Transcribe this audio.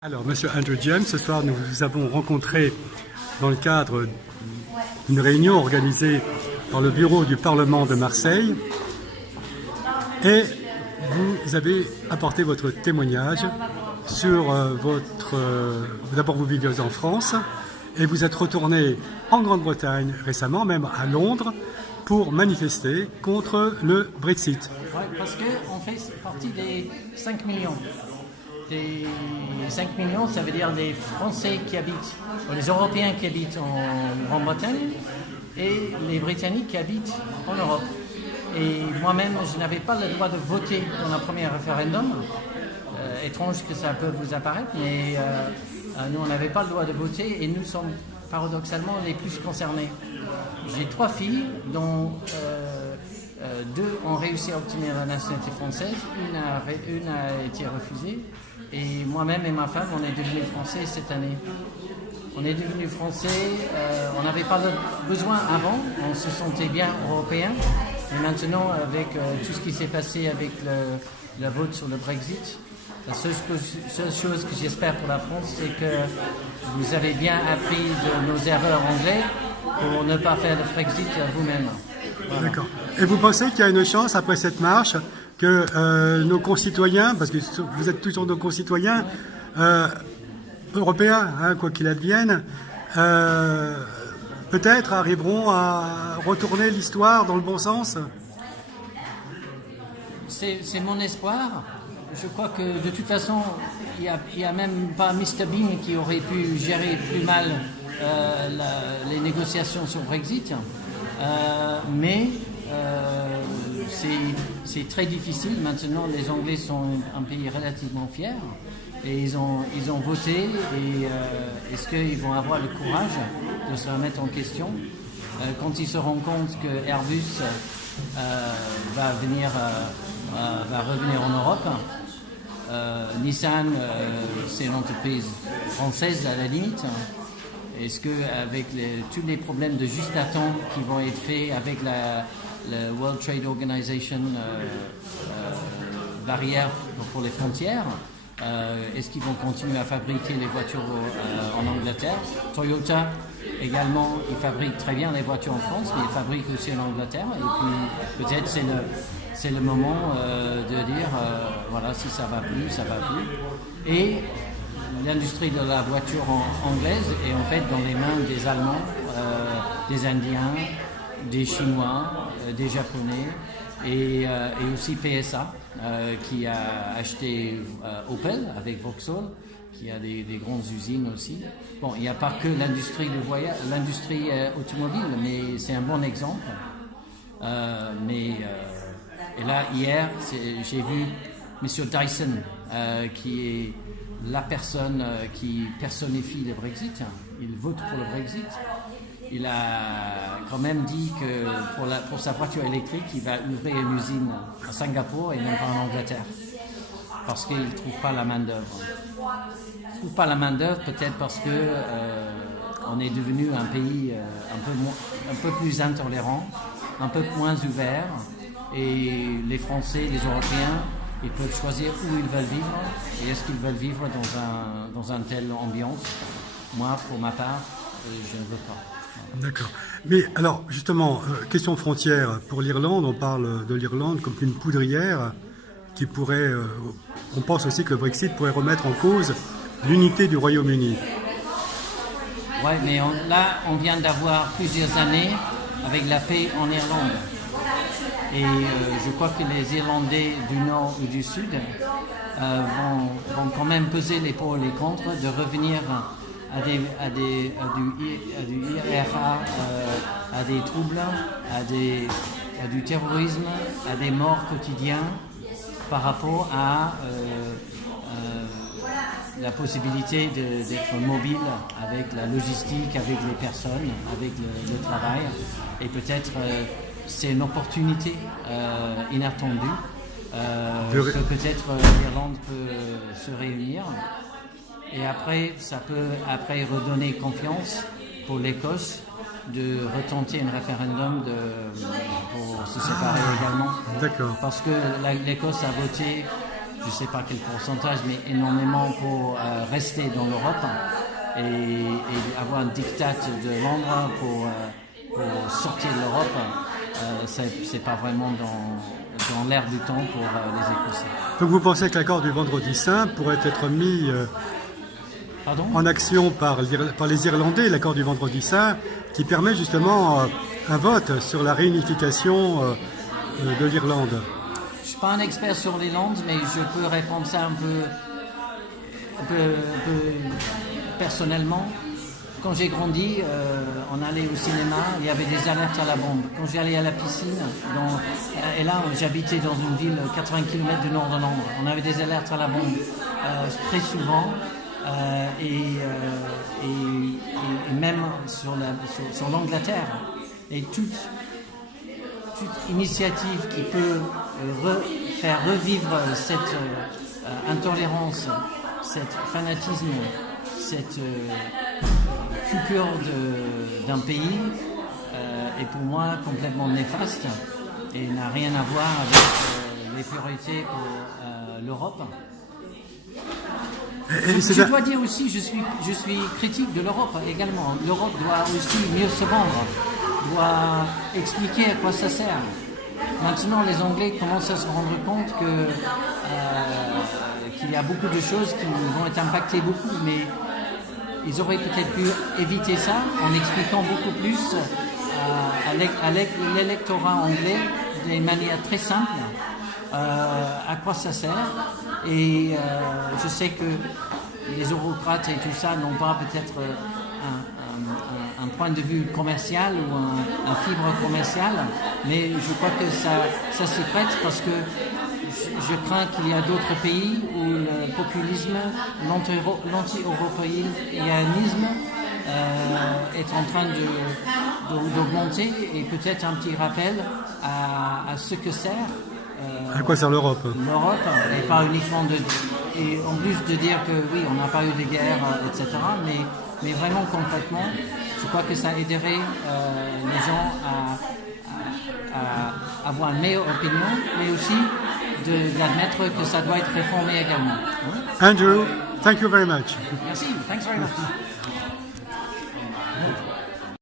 Alors, Monsieur Andrew James, ce soir nous vous avons rencontré dans le cadre d'une réunion organisée par le bureau du Parlement de Marseille et vous avez apporté votre témoignage sur D'abord, vous viviez en France et vous êtes retourné en Grande-Bretagne récemment, même à Londres, pour manifester contre le Brexit. Oui, parce qu'on fait partie des 5 millions. Les 5 millions, ça veut dire les Français qui habitent, ou les Européens qui habitent en Grande-Bretagne et les Britanniques qui habitent en Europe. Et moi-même, je n'avais pas le droit de voter dans le premier référendum. Étrange que ça peut vous apparaître, mais nous, on n'avait pas le droit de voter et nous sommes paradoxalement les plus concernés. J'ai 3 filles, dont 2 ont réussi à obtenir la nationalité française, une a été refusée. Et moi-même et ma femme, on est devenus français cette année. On est devenus français, on n'avait pas besoin avant, on se sentait bien européen. Mais maintenant, avec tout ce qui s'est passé avec le vote sur le Brexit, la seule chose que j'espère pour la France, c'est que vous avez bien appris de nos erreurs anglaises pour ne pas faire le Brexit à vous-même. Voilà. D'accord. Et vous pensez qu'il y a une chance, après cette marche, que nos concitoyens, parce que vous êtes toujours nos concitoyens, européens, hein, quoi qu'il advienne, peut-être arriveront à retourner l'histoire dans le bon sens? C'est mon espoir. Je crois que de toute façon, il n'y a même pas Mr Bean qui aurait pu gérer plus mal les négociations sur Brexit. Mais c'est très difficile. Maintenant, les Anglais sont un pays relativement fier et ils ont voté. Et est-ce qu'ils vont avoir le courage de se remettre en question quand ils se rendent compte que Airbus va revenir en Europe? Nissan, c'est une entreprise française à la limite. Est-ce qu'avec tous les problèmes de juste à temps qui vont être faits avec la World Trade Organization barrière pour les frontières, est-ce qu'ils vont continuer à fabriquer les voitures en Angleterre? Toyota également, ils fabriquent très bien les voitures en France, mais ils fabriquent aussi en Angleterre. Et puis peut-être c'est le moment de dire voilà, si ça va plus, ça va plus. Et l'industrie de la voiture anglaise est en fait dans les mains des Allemands, des Indiens, des Chinois, des Japonais et aussi PSA qui a acheté Opel avec Vauxhall, qui a des grandes usines aussi. Bon, il n'y a pas que l'industrie automobile, mais c'est un bon exemple. Et là, hier, j'ai vu M. Dyson, qui est la personne qui personnifie le Brexit. Il vote pour le Brexit. Il a quand même dit que pour sa voiture électrique, il va ouvrir une usine à Singapour et non pas en Angleterre. Parce qu'il ne trouve pas la main-d'œuvre. Il ne trouve pas la main-d'œuvre peut-être parce que on est devenu un pays un peu plus intolérant, un peu moins ouvert. Et les Français, les Européens, ils peuvent choisir où ils veulent vivre et est-ce qu'ils veulent vivre dans un tel ambiance. Moi, pour ma part, je ne veux pas. D'accord. Mais alors, justement, question frontière. Pour l'Irlande, on parle de l'Irlande comme une poudrière qui pourrait... on pense aussi que le Brexit pourrait remettre en cause l'unité du Royaume-Uni. Oui, mais là, on vient d'avoir plusieurs années avec la paix en Irlande. Et je crois que les Irlandais du Nord ou du Sud vont quand même peser les pour et les contre de revenir à du IRA, à des troubles, à du terrorisme, à des morts quotidiens par rapport à la possibilité d'être mobile avec la logistique, avec les personnes, avec le travail et peut-être... c'est une opportunité inattendue que peut-être l'Irlande peut se réunir et après ça peut redonner confiance pour l'Écosse de retenter un référendum pour se séparer également. D'accord. Parce que l'Écosse a voté, je ne sais pas quel pourcentage, mais énormément pour rester dans l'Europe et avoir un diktat de Londres pour sortir de l'Europe. C'est pas vraiment dans l'air du temps pour les Écossais. Donc vous pensez que l'accord du Vendredi Saint pourrait être mis en action par les Irlandais, l'accord du Vendredi Saint, qui permet justement un vote sur la réunification de l'Irlande? Je ne suis pas un expert sur l'Irlande, mais je peux répondre ça un peu personnellement. Quand j'ai grandi, on allait au cinéma, il y avait des alertes à la bombe. Quand j'allais à la piscine, et là j'habitais dans une ville 80 km du nord de Londres, on avait des alertes à la bombe très souvent. Et même sur l'Angleterre. Et toute initiative qui peut faire revivre cette intolérance, cet fanatisme, cette culture d'un pays est pour moi complètement néfaste et n'a rien à voir avec les priorités pour l'Europe. Je dois dire aussi, je suis critique de l'Europe également. L'Europe doit aussi mieux se vendre, doit expliquer à quoi ça sert. Maintenant, les Anglais commencent à se rendre compte qu'il y a beaucoup de choses qui vont être impactées beaucoup, mais ils auraient peut-être pu éviter ça en expliquant beaucoup plus à l'électorat anglais d'une manière très simple à quoi ça sert. Et je sais que les eurocrates et tout ça n'ont pas peut-être un point de vue commercial ou un fibre commercial, mais je crois que ça s'y prête parce que je crains qu'il y a d'autres pays où le populisme, l'anti-européanisme est en train d'augmenter et peut-être un petit rappel à ce que sert. À quoi sert l'Europe? L'Europe, et pas uniquement et en plus de dire que oui, on n'a pas eu de guerre, etc. Mais vraiment concrètement, je crois que ça aiderait les gens à avoir une meilleure opinion, mais aussi d'admettre que ça doit être réformé également. Andrew, thank you very much. Merci, thanks very much.